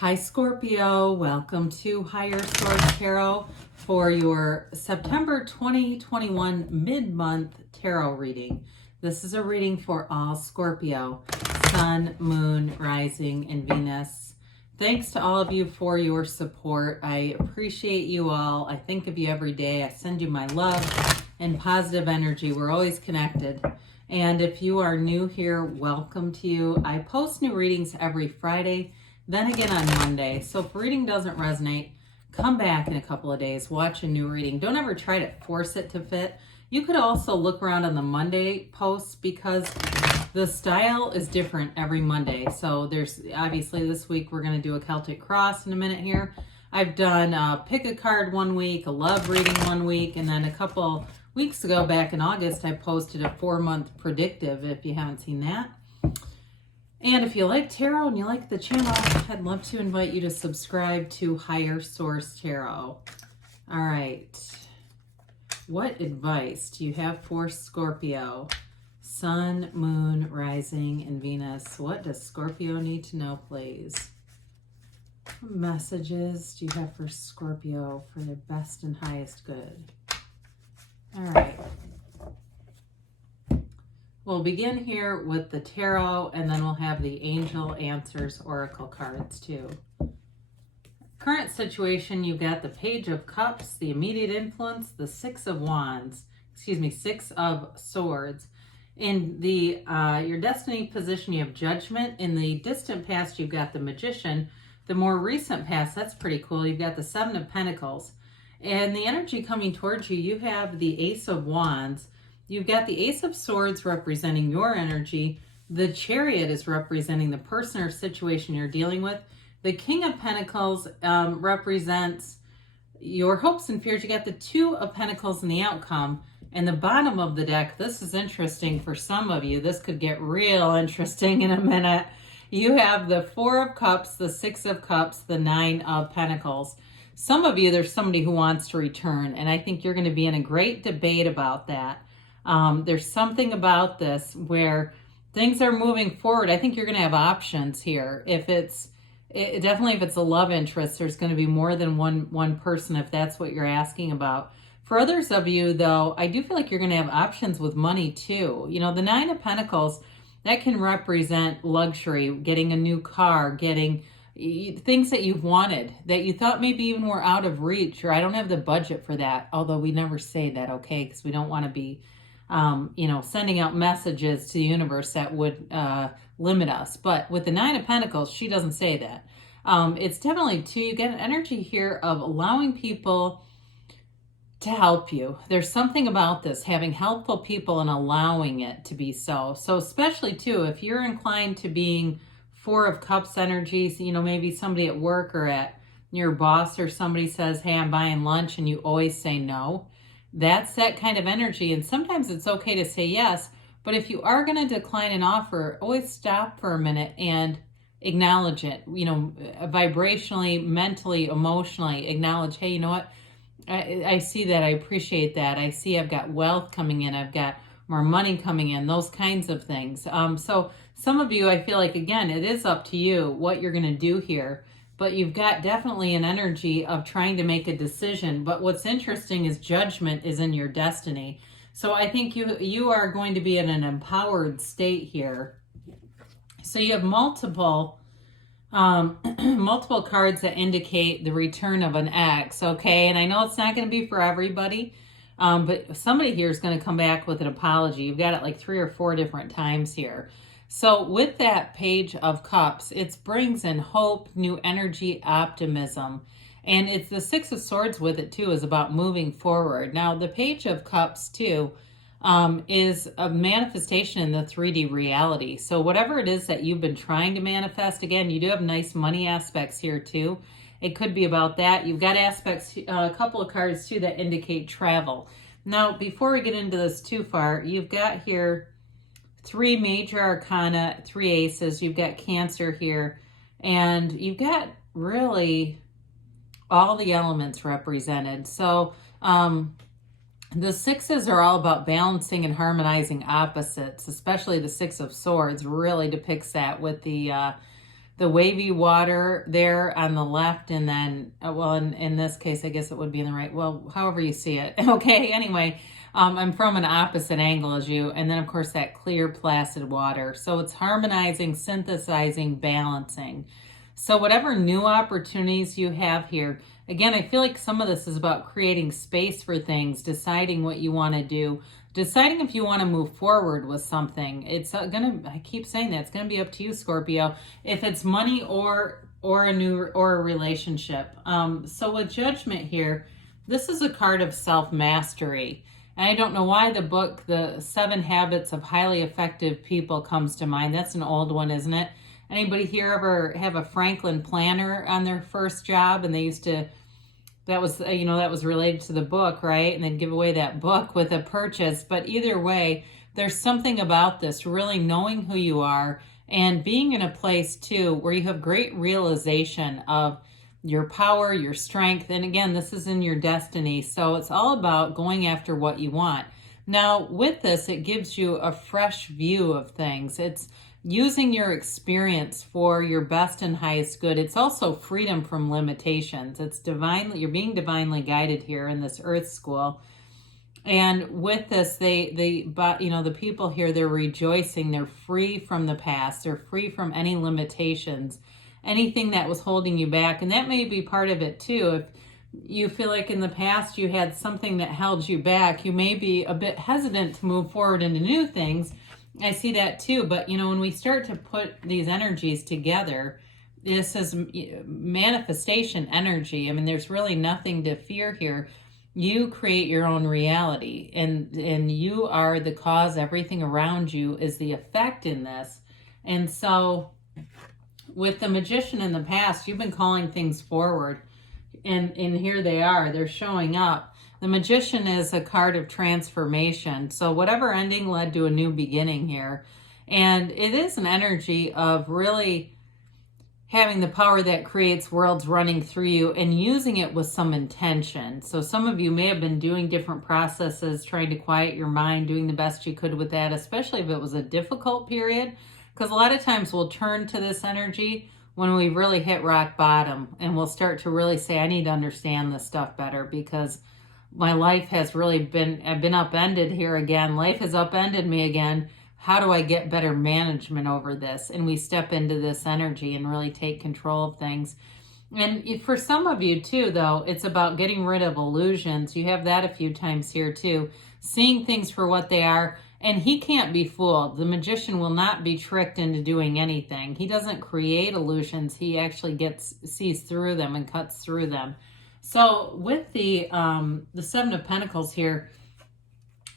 Hi Scorpio, welcome to Higher Source Tarot for your September 2021 mid-month tarot reading. This is a reading for all Scorpio, Sun, Moon, Rising, and Venus. Thanks to all of you for your support. I appreciate you all. I think of you every day. I send you my love and positive energy. We're always connected. And if you are new here, welcome to you. I post new readings every Friday, then again on Monday. So if reading doesn't resonate, come back in a couple of days, watch a new reading. Don't ever try to force it to fit. You could also look around on the Monday posts because the style is different every Monday. So there's obviously this week we're going to do a Celtic Cross in a minute here. I've done pick a card one week, a love reading one week, and then a couple weeks ago back in August I posted a 4-month predictive if you haven't seen that. And if you like tarot and you like the channel, I'd love to invite you to subscribe to Higher Source Tarot. All right. What advice do you have for Scorpio? Sun, Moon, Rising, and Venus. What does Scorpio need to know, please? What messages do you have for Scorpio for their best and highest good? All right. We'll begin here with the tarot, and then we'll have the Angel Answers Oracle cards too. Current situation, you've got the Page of Cups, the immediate influence, the Six of Swords. In the your destiny position, you have Judgment. In the distant past, you've got the Magician. The more recent past, that's pretty cool. You've got the Seven of Pentacles. And the energy coming towards you, you have the Ace of Wands. You've got the Ace of Swords representing your energy. The Chariot is representing the person or situation you're dealing with. The King of Pentacles represents your hopes and fears. You got the Two of Pentacles in the outcome. And the bottom of the deck, this is interesting for some of you. This could get real interesting in a minute. You have the Four of Cups, the Six of Cups, the Nine of Pentacles. Some of you, there's somebody who wants to return, and I think you're going to be in a great debate about that. There's something about this where things are moving forward. I think you're going to have options here. If it's definitely if it's a love interest, there's going to be more than one person if that's what you're asking about. For others of you, though, I do feel like you're going to have options with money too. You know, the Nine of Pentacles, that can represent luxury, getting a new car, getting things that you've wanted that you thought maybe even were out of reach, or I don't have the budget for that. Although we never say that, okay, because we don't want to be sending out messages to the universe that would limit us. But with the Nine of Pentacles, she doesn't say that. It's definitely too, you get an energy here of allowing people to help you. There's something about this, having helpful people and allowing it to be so. So especially too, if you're inclined to being Four of Cups energies, maybe somebody at work or at your boss or somebody says, hey, I'm buying lunch, and you always say no. That's that kind of energy. And sometimes it's okay to say yes, but if you are going to decline an offer, always stop for a minute and acknowledge it, vibrationally, mentally, emotionally, acknowledge, hey, you know what? I see that. I appreciate that. I see I've got wealth coming in. I've got more money coming in, those kinds of things. So some of you, I feel like, again, it is up to you what you're going to do here. But you've got definitely an energy of trying to make a decision. But what's interesting is Judgment is in your destiny. So I think you are going to be in an empowered state here. So you have multiple cards that indicate the return of an ex, okay? And I know it's not going to be for everybody, but somebody here is going to come back with an apology. You've got it like 3 or 4 different times here. So with that Page of Cups, it brings in hope, new energy, optimism. And it's the Six of Swords with it too, is about moving forward. Now the Page of Cups too is a manifestation in the 3D reality. So whatever it is that you've been trying to manifest, again, you do have nice money aspects here too. It could be about that. You've got aspects, a couple of cards too that indicate travel. Now, before we get into this too far, you've got here 3 major arcana, 3 aces. You've got Cancer here, and you've got really all the elements represented. So the sixes are all about balancing and harmonizing opposites, especially the Six of Swords really depicts that with the the wavy water there on the left, and then, well, in this case, I guess it would be in the right. Well, however you see it. Okay, anyway, I'm from an opposite angle as you, and then, of course, that clear, placid water. So it's harmonizing, synthesizing, balancing. So whatever new opportunities you have here, again, I feel like some of this is about creating space for things, deciding what you want to do, deciding if you want to move forward with something. It's I keep saying that, it's gonna be up to you, Scorpio, if it's money or a relationship. So with Judgment here, this is a card of self-mastery. And I don't know why the book, The 7 Habits of Highly Effective People, comes to mind. That's an old one, isn't it? Anybody here ever have a Franklin planner on their first job? And they used to, that was related to the book, right? And they'd give away that book with a purchase. But either way, there's something about this, really knowing who you are and being in a place too where you have great realization of your power, your strength. And again, this is in your destiny. So it's all about going after what you want. Now, with this, it gives you a fresh view of things. It's using your experience for your best and highest good. It's also freedom from limitations. It's divinely, you're being divinely guided here in this earth school. And with this, the people here, they're rejoicing. They're free from the past. They're free from any limitations, anything that was holding you back. And that may be part of it too. If you feel like in the past you had something that held you back, you may be a bit hesitant to move forward into new things. I see that too. But, when we start to put these energies together, this is manifestation energy. I mean, there's really nothing to fear here. You create your own reality, and you are the cause. Everything around you is the effect in this. And so with the Magician in the past, you've been calling things forward, and here they are. They're showing up. The Magician is a card of transformation. So whatever ending led to a new beginning here. And it is an energy of really having the power that creates worlds running through you and using it with some intention. So some of you may have been doing different processes, trying to quiet your mind, doing the best you could with that, especially if it was a difficult period. Because a lot of times we'll turn to this energy when we really hit rock bottom, and we'll start to really say, I need to understand this stuff better because my life has really I've been upended here again. Life has upended me again. How do I get better management over this? And we step into this energy and really take control of things. And for some of you too, though, it's about getting rid of illusions. You have that a few times here too. Seeing things for what they are. And he can't be fooled. The Magician will not be tricked into doing anything. He doesn't create illusions. He actually sees through them and cuts through them. So with the 7 of Pentacles here,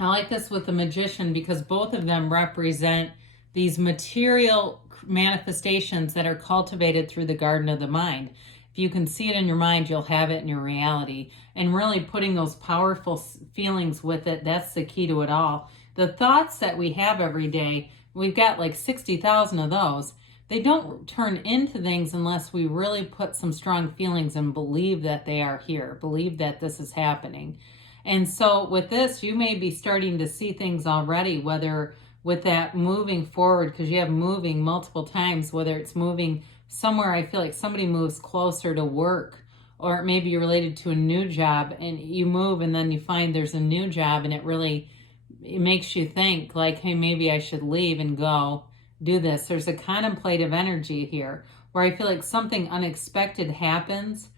I like this with the Magician because both of them represent these material manifestations that are cultivated through the garden of the mind. If you can see it in your mind, you'll have it in your reality. And really putting those powerful feelings with it, that's the key to it all. The thoughts that we have every day, we've got like 60,000 of those. They don't turn into things unless we really put some strong feelings and believe that they are here, believe that this is happening. And so with this, you may be starting to see things already, whether with that moving forward, because you have moving multiple times, whether it's moving somewhere, I feel like somebody moves closer to work, or it may be related to a new job, and you move and then you find there's a new job, and it makes you think like, hey, maybe I should leave and go do this. There's a contemplative energy here where I feel like something unexpected happens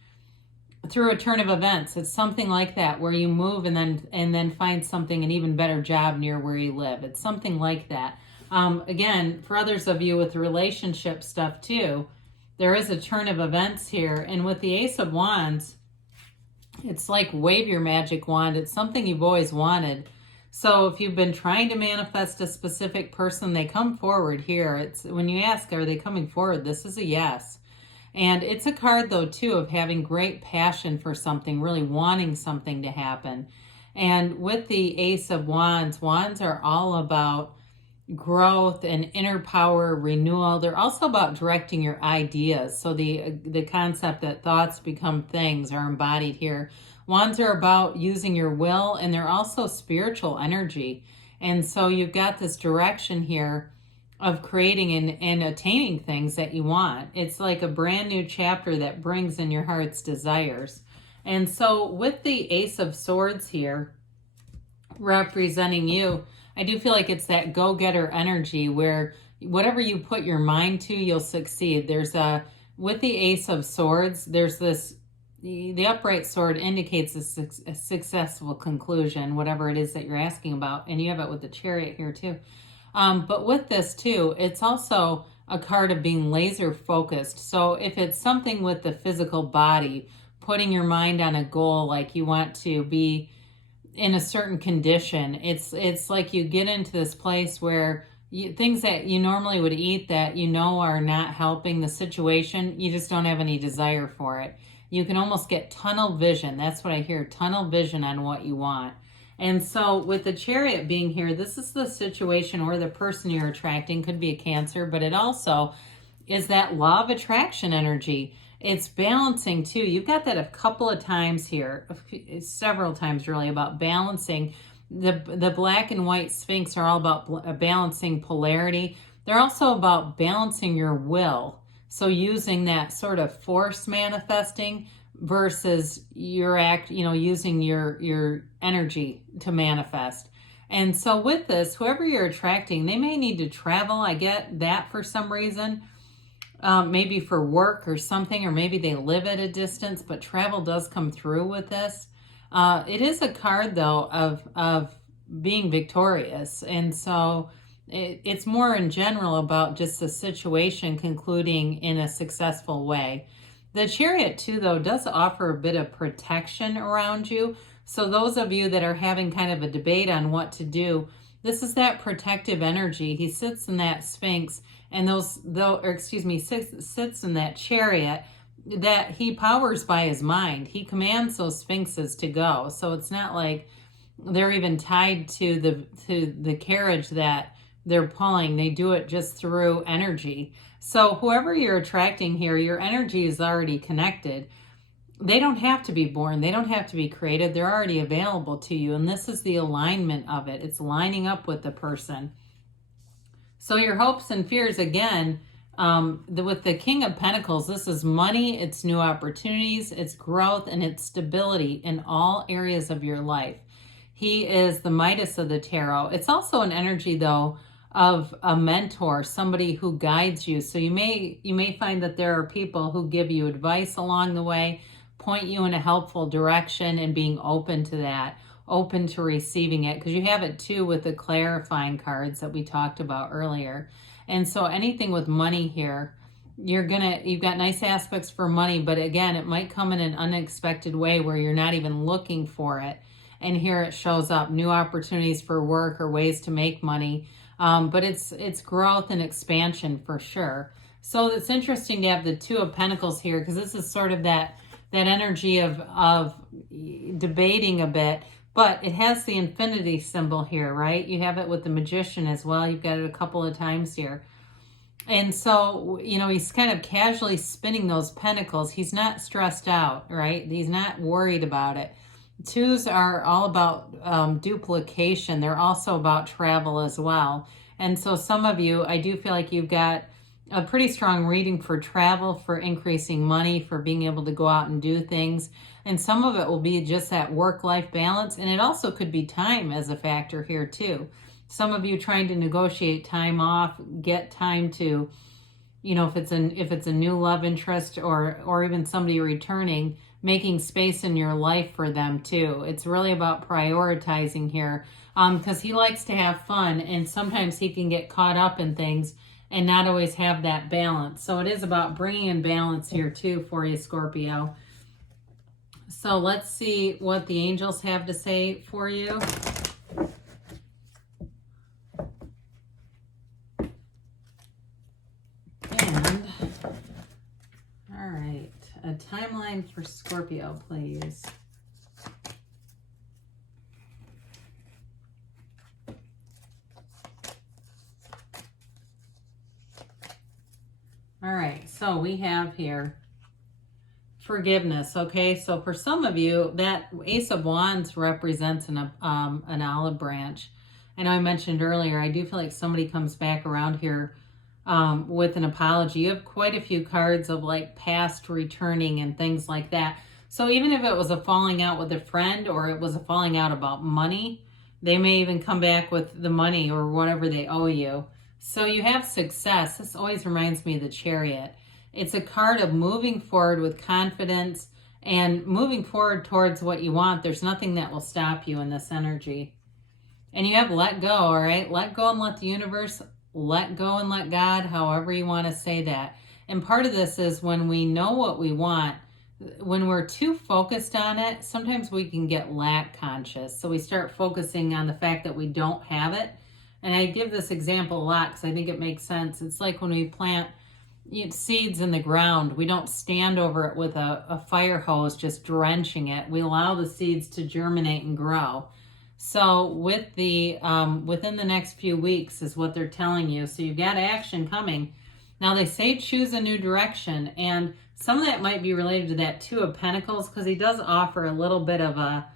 through a turn of events. It's something like that where you move and then find something, an even better job near where you live. It's something like that. Again, for others of you with relationship stuff too, there is a turn of events here. And with the Ace of Wands, it's like wave your magic wand. It's something you've always wanted. So if you've been trying to manifest a specific person, they come forward here. It's when you ask, are they coming forward? This is a yes. And it's a card, though, too, of having great passion for something, really wanting something to happen. And with the Ace of Wands, wands are all about growth and inner power, renewal. They're also about directing your ideas. So the concept that thoughts become things are embodied here. Wands are about using your will, and they're also spiritual energy. And so you've got this direction here creating and attaining things that you want. It's like a brand new chapter that brings in your heart's desires. And so with the Ace of Swords here representing you, I do feel like it's that go-getter energy where whatever you put your mind to, you'll succeed. With the Ace of Swords, there's this, the upright sword indicates a successful conclusion, whatever it is that you're asking about. And you have it with the Chariot here too. But with this too, it's also a card of being laser focused. So if it's something with the physical body, putting your mind on a goal, like you want to be in a certain condition, it's like you get into this place where things that you normally would eat that you know are not helping the situation, you just don't have any desire for it. You can almost get tunnel vision. That's what I hear, tunnel vision on what you want. And so with the Chariot being here, this is the situation or the person you're attracting. Could be a Cancer, but it also is that law of attraction energy. It's balancing too. You've got that a couple of times here, several times really, about balancing. The black and white Sphinx are all about balancing polarity. They're also about balancing your will. So using that sort of force manifesting versus using your energy to manifest. And so with this, whoever you're attracting, they may need to travel. I get that for some reason. Maybe for work or something, or maybe they live at a distance, but travel does come through with this. It is a card, though, of being victorious. And so it's more in general about just the situation concluding in a successful way. The Chariot, too, though, does offer a bit of protection around you. So those of you that are having kind of a debate on what to do, this is that protective energy. He sits in that Sphinx, and sits in that Chariot that he powers by his mind. He commands those Sphinxes to go. So it's not like they're even tied to the carriage that they're pulling. They do it just through energy. So whoever you're attracting here, your energy is already connected. They don't have to be born. They don't have to be created. They're already available to you. And this is the alignment of it. It's lining up with the person. So your hopes and fears, again, with the King of Pentacles, this is money, it's new opportunities, it's growth, and it's stability in all areas of your life. He is the Midas of the tarot. It's also an energy, though, of a mentor, somebody who guides you. So you may find that there are people who give you advice along the way, point you in a helpful direction, and being open to that, open to receiving it, because you have it too with the clarifying cards that we talked about earlier. And so anything with money here, you've got nice aspects for money, but again, it might come in an unexpected way where you're not even looking for it. And here it shows up, new opportunities for work or ways to make money. But it's growth and expansion for sure. So it's interesting to have the Two of Pentacles here, because this is sort of that energy of debating a bit. But it has the infinity symbol here, right? You have it with the Magician as well. You've got it a couple of times here. And so, he's kind of casually spinning those pentacles. He's not stressed out, right? He's not worried about it. Twos are all about duplication. They're also about travel as well. And so some of you, I do feel like you've got a pretty strong reading for travel, for increasing money, for being able to go out and do things. And some of it will be just that work-life balance. And it also could be time as a factor here too. Some of you trying to negotiate time off, get time to, if it's a new love interest or even somebody returning, making space in your life for them too. It's really about prioritizing here, because he likes to have fun, and sometimes he can get caught up in things and not always have that balance. So it is about bringing in balance here too for you, Scorpio. So let's see what the angels have to say for you. And, all right, a timeline for Scorpio, please. All right, so we have here forgiveness. Okay, so for some of you, that Ace of Wands represents an olive branch. I know I mentioned earlier, I do feel like somebody comes back around here with an apology. You have quite a few cards of like past returning and things like that. So even if it was a falling out with a friend or it was a falling out about money, they may even come back with the money or whatever they owe you. So you have success. This always reminds me of the Chariot. It's a card of moving forward with confidence and moving forward towards what you want. There's nothing that will stop you in this energy. And you have let go, all right? Let go and let the universe, let go and let God, however you want to say that. And part of this is when we know what we want, when we're too focused on it, sometimes we can get lack conscious. So we start focusing on the fact that we don't have it. And I give this example a lot because I think it makes sense. It's like when we plant seeds in the ground, we don't stand over it with a fire hose just drenching it. We allow the seeds to germinate and grow. So with the within the next few weeks is what they're telling you. So you've got action coming. Now they say choose a new direction, and some of that might be related to that Two of Pentacles, because he does offer a little bit of a,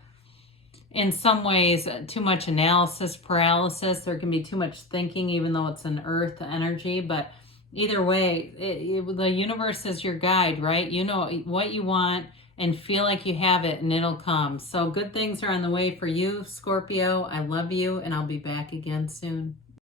in some ways, too much analysis paralysis. There can be too much thinking, even though it's an earth energy. But either way, the universe is your guide, right? You know what you want and feel like you have it, and it'll come. So good things are on the way for you, Scorpio. I love you, and I'll be back again soon.